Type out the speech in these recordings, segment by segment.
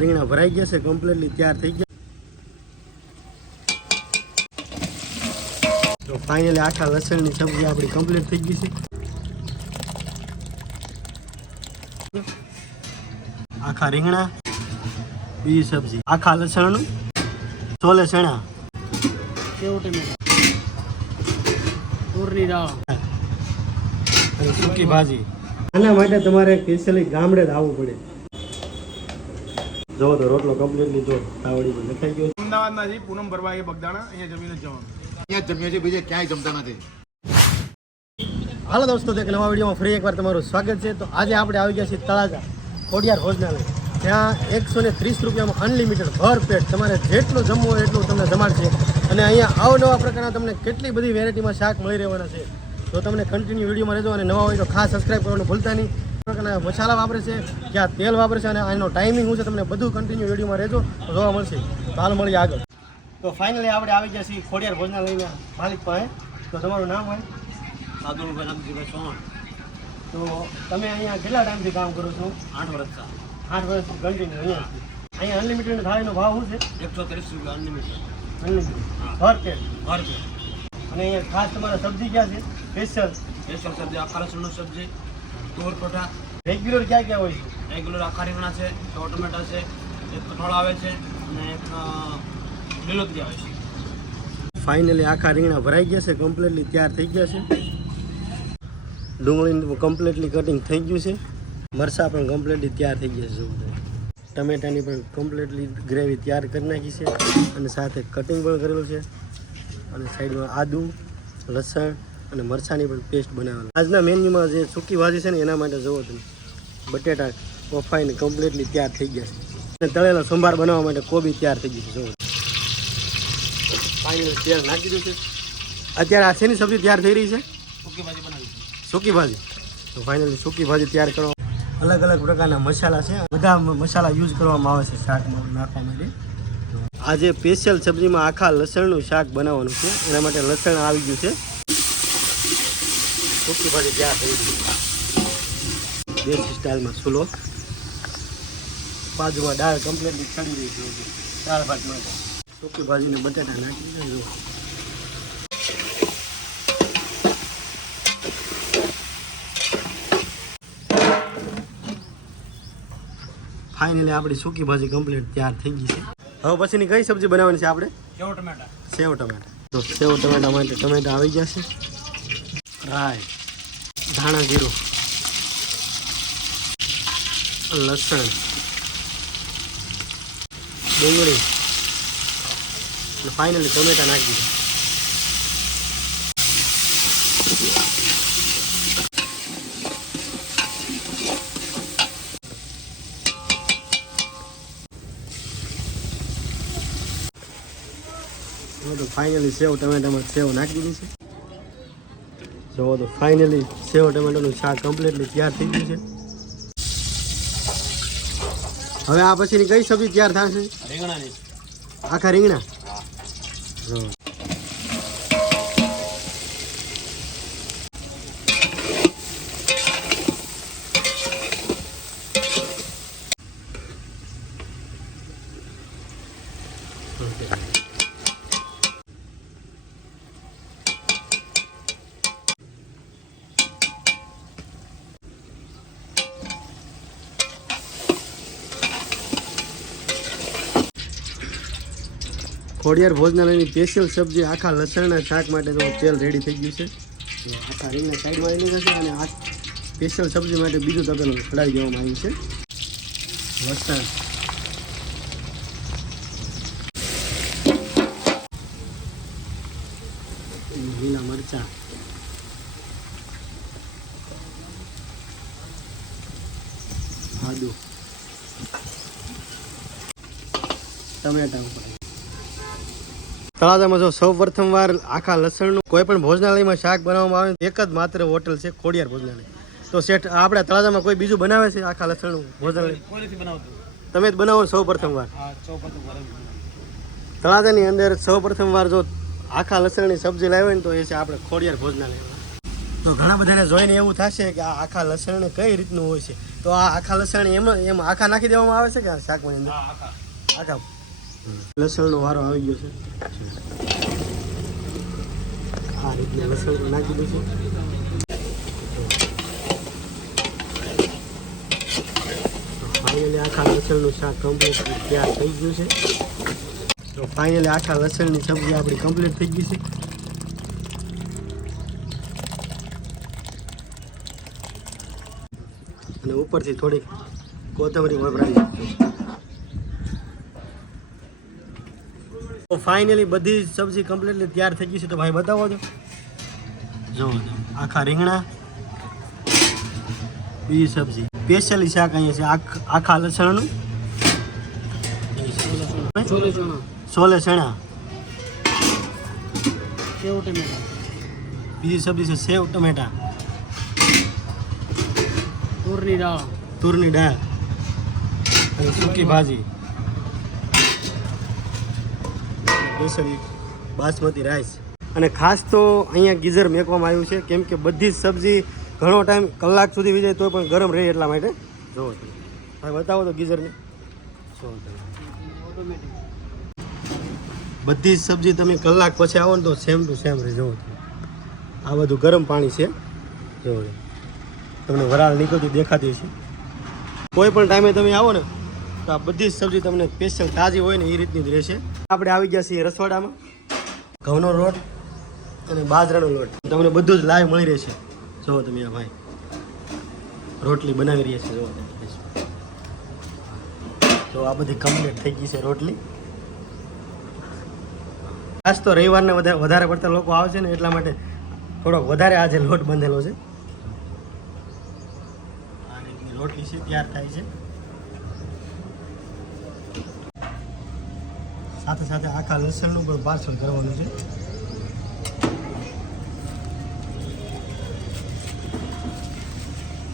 રીંગણા ભરાઈ ગયા છે, કમ્પ્લીટલી તૈયાર થઈ ગયા. તો ફાઇનલી આખા લસણની સબ્જી આપણી કમ્પ્લીટ થઈ ગઈ છે. આખા રીંગણા, બીજી સબ્જી આખા લસણનું, છોલે ચણા, સેવ ટમેટા, તૂરની દાળ અને સૂકી ભાજી. આના માટે તમારે સ્પેશિયલી ગામડે જ આવવું પડે. જો તો રોટલો કમ્પ્લીટલી જો તાવડી પર લખાઈ ગયો. અમદાવાદમાં છે પૂનમ ભરવા એ બગદાણા, અહીંયા જમીને જવાનું. અહીંયા જમીએ છીએ, બીજે ક્યાંય જમતા નથી. હાલો દોસ્તો, એક નવા વિડીયોમાં ફરી એકવાર તમારું સ્વાગત છે. તો આજે આપણે આવી ગયા છીએ તળાજા ખોડિયાર ભોજનાલય. ત્યાં 130 રૂપિયામાં અનલિમિટેડ ભરપેટ તમારે જેટલું જમવું હોય એટલું તમને જમાડશે. અને અહીંયા અવનવા પ્રકારના તમને કેટલી બધી વેરાયટીમાં શાક મળી રહેવાના છે. તો તમને કન્ટિન્યુ વિડીયોમાં રહેજો અને નવા હોય તો ખાસ સબસ્ક્રાઈબ કરવાનું ભૂલતા નહીં. પ્રકારના મસાલા વાપરે છે, ક્યાં તેલ વાપરે છે અને આનો ટાઈમિંગ શું છે તમને બધું કન્ટિન્યુ વિડીયોમાં રહેજો તો જોવા મળશે. તો હાલ મળીએ આગળ. તો ફાઇનલી આપણે આવી ગયા છીએ ખોડિયાર ભોજનાલયના માલિક પાસે. તો તમારું નામ હોય? સાદુલભાઈ રામજીભાઈ ચૌહાણ. તો તમે અહીંયા કેટલા ટાઈમથી કામ કરો છો? 8 વર્ષથી. 8 વર્ષથી કન્ટિન્યુ અહીંયા અનલિમિટેડ થાળીનો ભાવ શું છે? 130 રૂપિયા અનલિમિટેડ. અનલિમિટેડ ભરપેટ. ભરપેટ. અને અહીંયા ખાસ તમારા સબ્જી ક્યાં છે? સ્પેશિયલ સબ્જી, આખા લસણનું સબ્જી, તુર ટોટા. રેગ્યુલર ક્યાં ક્યાં હોય છે? રેગ્યુલર આખા રીંગણા છે, સેવ ટમેટા છે, એક કઠોળ આવે છે અને એક લીલોતરી આવે છે. ફાઇનલી આખા રીંગણા ભરાઈ ગયા છે, કમ્પ્લીટલી તૈયાર થઈ ગયા છે. ડુંગળીનું કમ્પ્લીટલી કટિંગ થઈ ગયું છે. મરચાં પણ કમ્પ્લીટલી તૈયાર થઈ ગયા છે. ટમેટાની પણ કમ્પ્લીટલી ગ્રેવી તૈયાર કરી નાખી છે અને સાથે કટિંગ પણ કરેલું છે. અને સાઈડમાં આદુ, લસણ અને મરચાંની પણ પેસ્ટ બનાવેલી. આજના મેન્યુમાં જે સૂકી ભાજી છે ને એના માટે જુઓ તમે બટેટા બફાઈને કમ્પ્લીટલી તૈયાર થઈ ગયા છે. અને તળેલો સંભાર બનાવવા માટે કોબી તૈયાર થઈ ગઈ છે. જુઓ ફાઇનલ તેલ નાખી દીધું છે. અત્યારે આ શેની સબ્જી તૈયાર થઈ રહી છે? સૂકી ભાજી બનાવી છે. સૂકી ભાજી. તો ફાઇનલી સૂકી ભાજી તૈયાર કરવા અલગ અલગ પ્રકારના મસાલા છે. બધા મસાલા યુઝ કરવામાં આવે છે શાકમાં નાખવા માટે. આજે સ્પેશિયલ સબ્જીમાં આખા લસણનું શાક બનાવવાનું છે. એના માટે લસણ આવી ગયું છે. સૂકી ભાજી તૈયાર થઈ ગઈ. દેશી સ્ટાઇલમાં ચૂલો. બાજુમાં દાળ કમ્પ્લીટલી ચડી રહી છે. દાળ ભાત માટે સૂકી ભાજીને બટાટા નાખી દીધા. ફાઇનલી આપણી સૂકી ભાજી કમ્પ્લીટ તૈયાર થઈ ગઈ છે. હવે પછીની કઈ સબ્જી બનાવવાની છે આપણે? સેવ ટમેટા. સેવ ટમેટા. તો સેવ ટમેટા માટે ટમેટા આવી ગયા છે. રાઈ, ધાણા જીરું, લસણ, ડુંગળી અને ફાઇનલી ટમેટા નાખી દીધા. તો ફાઇનલી સેવ ટમેટામાં સેવ નાખી દીધી છે. જુઓ તો ફાઇનલી સેવ ટમેટાનું શાક કમ્પ્લીટલી તૈયાર થઈ ગયું છે. હવે આ પછીની કઈ સબ્જી તૈયાર થશે? રીંગણાની. આખા રીંગણા. જો ખોડિયાર ભોજનાલયની સ્પેશિયલ સબ્જી આખા લસણના શાક માટે તો તેલ રેડી થઈ ગયું છે. આખા રીંગણા સાઈડમાં આવી લીધા છે અને આ સ્પેશિયલ સબ્જી માટે બીજું તપેલું ચડાવી દેવામાં આવ્યું છે. લસણ, લીલા મરચાં, આદુ, ટમેટા ઉપર. તળાજામાં જો સૌ પ્રથમવાર આખા લસણનું કોઈ પણ ભોજનાલયમાં શાક બનાવવામાં આવે એક જ માત્ર હોટલ છે ખોડિયાર ભોજનાલય. તો શેઠ આપણે તળાજામાં કોઈ બીજું બનાવે છે આખા લસણનું ભોજનાલય? કોઈ નથી બનાવતું. તમે જ બનાવો સૌ પ્રથમવાર? હા, સૌ પ્રથમવાર. તળાજાની અંદર સૌ પ્રથમવાર જો આખા લસણની સબ્જી લાવી હોય ને તો એ છે આપણે ખોડિયાર ભોજનાલય. તો ઘણા બધાને જોઈને એવું થશે કે આ આખા લસણ કઈ રીતનું હોય છે. તો આ આખા લસણ એમ આખા નાખી દેવામાં આવે છે કે આ શાકની અંદર હા આખા આખા લસણનો વારો આવી ગયો છે આ રીતે લસણ નાખી દઈશું ફાઇનલી આખા લસણનું શાક કમ્પ્લીટ તૈયાર થઈ ગયું છે તો ફાઇનલી આખા લસણની સબ્જી આપણી કમ્પ્લીટ થઈ ગઈ છે અને ઉપરથી થોડીક કોથમરી વપરાય તો ફાઇનલી બધી સબ્જી કમ્પ્લીટલી તૈયાર થઈ ગઈ છે તો ભાઈ બતાવો તો જો આખા રીંગણા બીજી સબ્જી સ્પેશિયલી શાક અહીંયા છે આખા લસણનું છોલે ચણા સેવ ટમેટા બીજી સબ્જી છે સેવ ટમેટા તુરની દાળ અને સૂકી ભાજી સ્પેશિયલી બાસમતી રાઈસ અને ખાસ તો અહીંયા ગીઝર મેકવામાં આવ્યું છે કેમ કે બધી જ સબ્જી ઘણો ટાઈમ કલાક સુધી વી જાય તો પણ ગરમ રહે એટલા માટે જોવો તમે હવે બતાવો તો ગીઝરને બધી જ સબ્જી તમે કલાક પછી આવો ને તો સેમ ટુ સેમ રહે જોવો તમે આ બધું ગરમ પાણી છે જોવો તમને વરાળ નીકળતી દેખાતી છે કોઈ પણ ટાઈમે તમે આવો ને તો આ બધી જ સબ્જી તમને સ્પેશિયલ તાજી હોય ને એ રીતની જ રહેશે આપણે આવી ગયા છીએ રસવાડામાં ઘઉંનો લોટ અને બાજરાનો લોટ તમને બધું જ લાઈવ મળી રહેશે જુઓ તમે આ ભાઈ રોટલી બનાવી રહ્યા છે જુઓ તો આ બધી કમ્પ્લીટ થઈ ગઈ છે રોટલી ખાસ તો રવિવારને વધારે પડતા લોકો આવે છે ને એટલા માટે થોડોક વધારે આજે લોટ બાંધેલો છે આ રીતની રોટલી છે તૈયાર થાય છે સાથે સાથે આખા લસણનું પણ પાર્સલ કરવાનું છે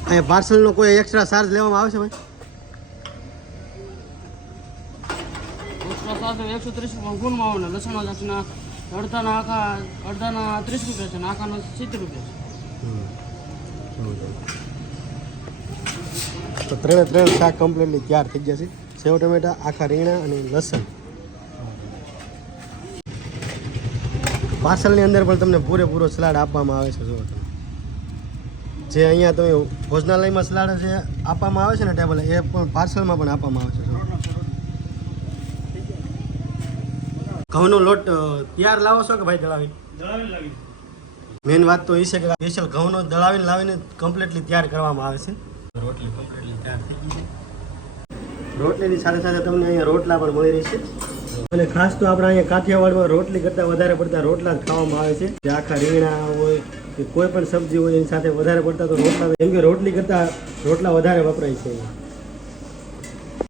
અહીંયા પાર્સલનો કોઈ એક્સ્ટ્રા ચાર્જ લેવામાં આવે છે ભાઈ એક્સ્ટ્રા ચાર્જ 130 ગુણમાં આવે ને લસણ લસણના અડધાના 30 રૂપિયા છે ને આખાના 70 રૂપિયા છે તો ત્રણે શાક કમ્પ્લીટલી તૈયાર થઈ ગયા છે સેવ ટમેટા આખા રીંગણા અને લસણ પાર્સલની અંદર પણ તમને પૂરેપૂરો સલાડ આપવામાં આવે છે જુઓ તમે જે અહીંયા તમે ભોજનાલયમાં સલાડ છે આપવામાં આવે છે ને ટેબલ એ પણ પાર્સલમાં પણ આપવામાં આવે છે ઘઉંનો લોટ તૈયાર લાવો છો કે ભાઈ દળાવી મેઇન વાત તો એ છે કે સ્પેશિયલ ઘઉંનો દળાવીને લાવીને કમ્પ્લીટલી તૈયાર કરવામાં આવે છે રોટલી કમ્પ્લીટલી તૈયાર થઈ ગઈ છે રોટલીની સાથે સાથે તમને અહીંયા રોટલા પણ મળી રહેશે અને ખાસ તો આપણે અહીંયા કાઠિયાવાડમાં રોટલી કરતાં વધારે પડતા રોટલા જ ખાવામાં આવે છે જે આખા રીંગણા હોય કે કોઈ પણ સબ્જી હોય એની સાથે વધારે પડતા તો રોટલા કેમ કે રોટલી કરતાં રોટલા વધારે વપરાય છે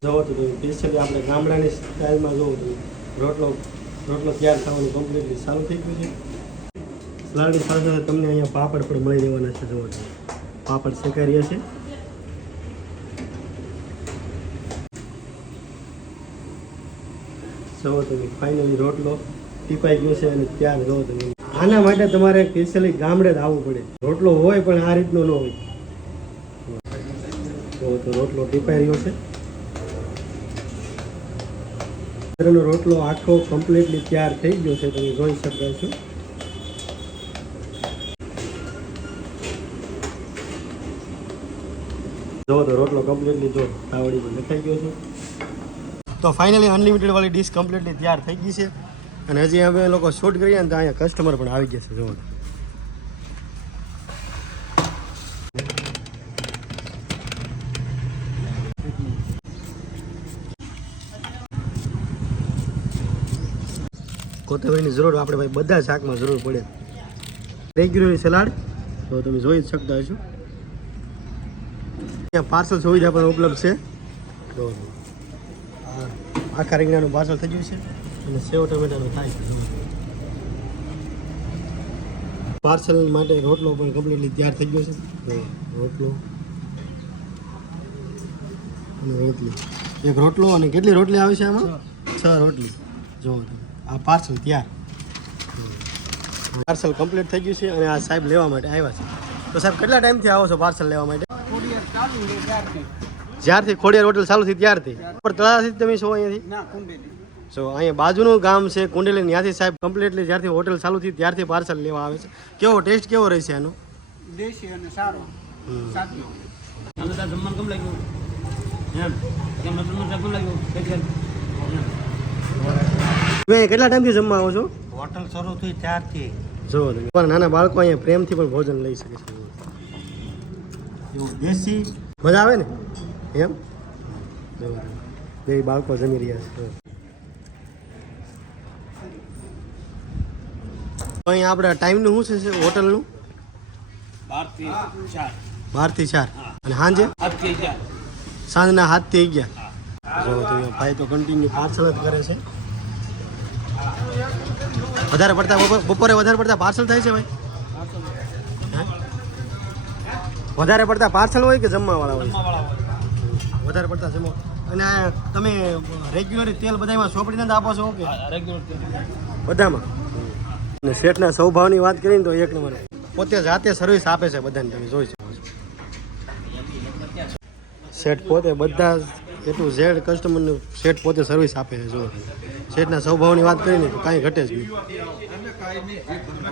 જોવો તો સ્પેશિયલી આપણે ગામડાની સ્ટાઇલમાં જોવો તો રોટલો તૈયાર થવાનું કમ્પ્લીટલી સારું થઈ ગયું છે સલાડની સાથે સાથે તમને અહીંયા પાપડ પણ મળી રહેવાના છે જોવો પાપડ શેકાઈ રહ્યા છે જોવો તમે ફાઇનલી રોટલો ટીપાઈ ગયો છે અને ત્યાં જોવો તમે આના માટે તમારે સ્પેશિયલી ગામડે જ આવવું પડે રોટલો હોય પણ આ રીતનો ન હોય તો રોટલો ટીપાઈ રહ્યો છે રોટલો આખો કમ્પ્લીટલી તૈયાર થઈ ગયો છે તમે જોઈ શકો છો જો તો રોટલો કમ્પ્લીટલી જો તાવડીમાં લખાઈ ગયો છે તો ફાઇનલી અનલિમિટેડ વાળી ડીશ કમ્પ્લીટલી તૈયાર થઈ ગઈ છે અને હજી અમે લોકો શૂટ કરીએ ને તો અહીંયા કસ્ટમર પણ આવી ગયા છે જોવો કોથમીરની જરૂર આપણે ભાઈ બધા શાકમાં જરૂર પડે રેગ્યુલર સલાડ તો તમે જોઈ જ શકતા હશો ત્યાં પાર્સલ સુવિધા પણ ઉપલબ્ધ છે તો આખા રીંગણાનું પાર્સલ થઈ ગયું છે અને સેવ ટમેટાનું થાય છે પાર્સલ માટે રોટલો પણ કમ્પ્લીટલી તૈયાર થઈ ગયો છે રોટલો અને રોટલી એક રોટલો અને કેટલી રોટલી આવે છે આમાં 6 રોટલી જો આ પાર્સલ તૈયાર પાર્સલ કમ્પ્લીટ થઈ ગયું છે અને આ સાહેબ લેવા માટે આવ્યા છે તો સાહેબ કેટલા ટાઈમથી આવો છો પાર્સલ લેવા માટે થોડી વાર ચાલુ જ્યારથી ખોડિયાર હોટલ ચાલુ થઈ ત્યારથી પણ તળાજાથી તમે છો અહીંયાથી સો અહીંયા બાજુનું ગામ છે કુંડેલી, ત્યાંથી સાહેબ કમ્પ્લીટલી જ્યારથી હોટલ ચાલુ થઈ ત્યારથી પાર્સલ લેવા આવે છે. કેવો ટેસ્ટ કેવો રહેશે આનો? દેશી અને સારો સાચો. જમવાનું કેમ લાગ્યું એમ કેમ જમવાનું કેમ લાગ્યું? તમે કેટલા ટાઈમથી જમવા આવો છો? હોટલ શરૂ થઈ ત્યારથી જો તમે પણ નાના બાળકો અહીંયા પ્રેમથી પણ ભોજન લઈ શકે છે. એવું દેશી મજા આવે ને એમ? જો બે બાળકો જમી રહ્યા છે. અહીંયા આપણા ટાઈમનું શું છે હોટલનું? 12 થી 4 અને સાંજે સાંજના 7 થી 11. જો તમે ભાઈ તો કન્ટિન્યુ પાર્સલ જ કરે છે. વધારે પડતા બપોરે વધારે પડતા પાર્સલ થાય છે ભાઈ? હે? વધારે પડતા પાર્સલ હોય કે જમવાવાળા હોય? વધારે પડતા જમવા. અને આ તમે રેગ્યુલર તેલ બધામાં સોંપડીને આપો છો કે બધામાં? અને શેઠના સ્વભાવની વાત કરીને તો એક નંબર, પોતે જાતે સર્વિસ આપે છે બધાને, તમે જોઈ શકો છો. શેઠ પોતે બધા એટલું ઝેડ કસ્ટમરનું શેઠ પોતે સર્વિસ આપે છે. જો શેઠના સ્વભાવની વાત કરીને તો કાંઈ ઘટે જ નહીં.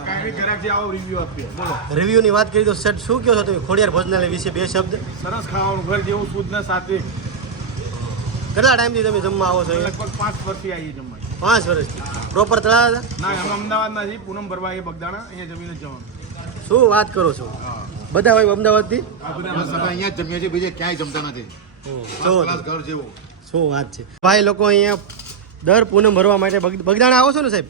કાંઈ ઘરાક જે આવો રિવ્યુ આપીએ બોલો. રિવ્યુની વાત કરી તો શેઠ શું કહો છો તમે ખોડિયાર ભોજનાલય વિશે 2 શબ્દ? સરસ ખાવાનું, ઘર જેવું શુદ્ધ ને સાત્વિક. કેટલા ટાઈમથી તમે જમવા આવો છો? લગભગ 5 વર્ષથી આવીએ જમવા. 5 વર્ષથી. પ્રોપર તળાજા? ના, અમે અમદાવાદના છીએ, પૂનમ ભરવા એ બગદાણા, અહીંયા જમીને જ જવાનું. શું વાત કરો છો? બધા હોય અમદાવાદથી? આ બધા બસ અમે અહીંયા જ જમીએ છીએ, બીજે ક્યાંય જમતા નથી. જો ક્લાસ ઘર જેવું. શું વાત છે ભાઈ. લોકો અહીંયા દર પૂનમ ભરવા માટે બગદાણા આવો છો ને સાહેબ?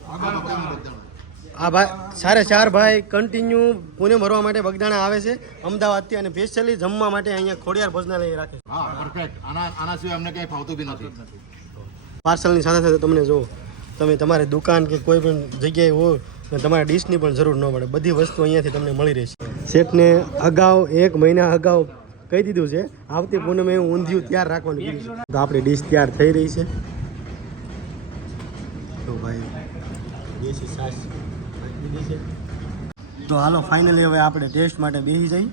આ ભાઈ 4.5 ભાઈ કન્ટિન્યુ પૂનમ ભરવા માટે બગદાણા આવે છે અમદાવાદથી, અને સ્પેશિયલી જમવા માટે અહીંયા ખોડિયાર ભોજનાલય રાખે છે. હા, પરફેક્ટ. આના સિવાય અમને કંઈ ફાવતું બી નથી. પાર્સલની સાથે સાથે તમને જો તમે તમારી દુકાન કે કોઈ પણ જગ્યાએ હો ને તમારે ડીશની પણ જરૂર ન પડે, બધી વસ્તુ અહીંયાથી તમને મળી રહેશે. શેઠને અગાઉ 1 મહિના અગાઉ કહી દીધું છે આવતી પૂનમે હું ઊંધિયું તૈયાર રાખવાનું કીધું છે. તો આપણી ડીશ તૈયાર થઈ રહી છે. તો ભાઈ દેશી છાશ નાખી દીધી છે. તો હાલો ફાઇનલી હવે આપણે ટેસ્ટ માટે બેસી જઈએ.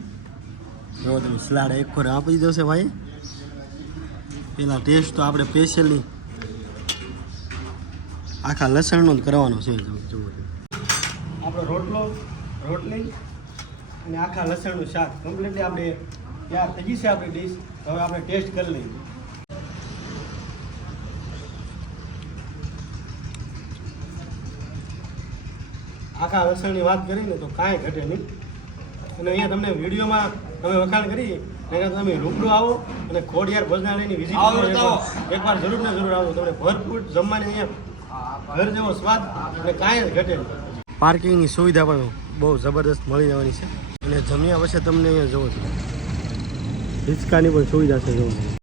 જો તમે સલાડ એક ખોર આપી દીધો છે ભાઈ. પેલા ટેસ્ટ તો આપણે સ્પેશિયલી આખા લસણનો જ કરવાનો છે. જુઓ આપણો રોટલી અને આખા લસણનું શાક કમ્પ્લીટલી આપણે તૈયાર થઈ ગઈ છે આપણી ડીશ. હવે આપણે ટેસ્ટ કરી લઈએ. આખા લસણની વાત કરીને તો કાંઈ ઘટે નહીં. અને અહીંયા તમને વિડીયોમાં તમે વખાણ કરી એના તમે રૂબરૂ આવો અને ખોડિયાર ભોજનાલયની વિઝિટ એકવાર જરૂર ને જરૂર આવો. તમને ભરપૂર જમવાની અહીંયા ઘર જેવો સ્વાદ અને કાંઈ જ ઘટે નહીં. પાર્કિંગની સુવિધા પણ બહુ જબરદસ્ત મળી જવાની છે. અને જમ્યા પછી તમને અહીંયા જોવો છો હિંચકાની પણ સુવિધા છે. જોવો